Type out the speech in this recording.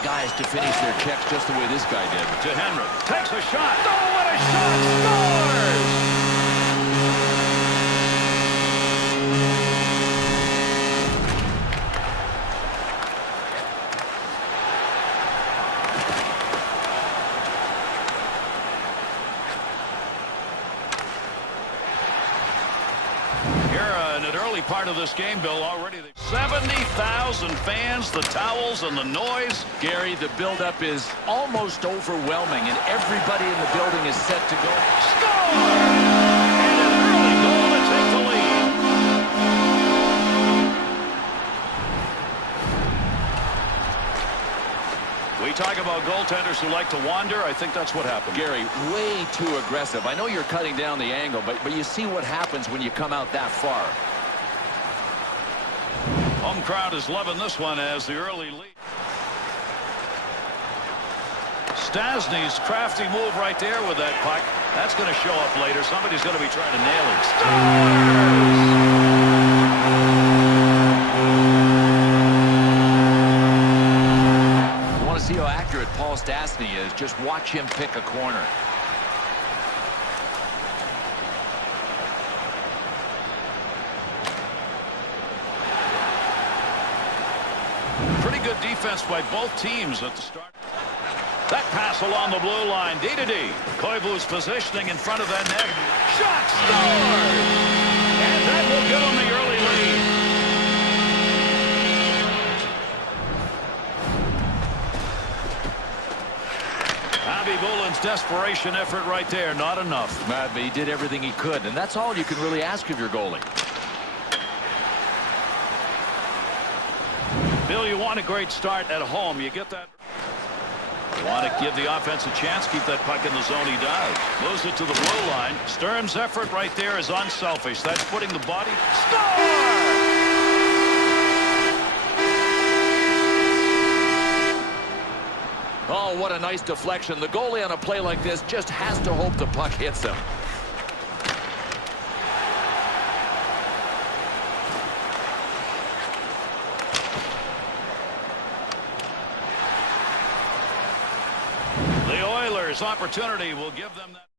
of guys to finish their checks just the way this guy did. To Henry. Takes a shot. Oh, what a shot! Scores! Part of this game, Bill, already 70,000 fans, the towels and the noise. Gary, the buildup is almost overwhelming, and everybody in the building is set to go. Score! And an early goal to take the lead. We talk about goaltenders who like to wander. I think that's what happened. Gary, way too aggressive. I know you're cutting down the angle, but you see what happens when you come out that far. Home crowd is loving this one as the early lead. Stastny's crafty move right there with that puck. That's going to show up later. Somebody's going to be trying to nail him. You want to see how accurate Paul Stastny is? Just watch him pick a corner. Good defense by both teams at the start. That pass along the blue line. D-to-D. Koivu's positioning in front of that net. Shot scored! And that will give him the early lead. Avi Boulin's desperation effort right there. Not enough. But he did everything he could, and that's all you can really ask of your goalie. Bill, you want a great start at home. You get that. You want to give the offense a chance. Keep that puck in the zone. He does. Moves it to the blue line. Sturm's effort right there is unselfish. That's putting the body. Score! Oh, what a nice deflection. The goalie on a play like this just has to hope the puck hits him. The Oilers' opportunity will give them that.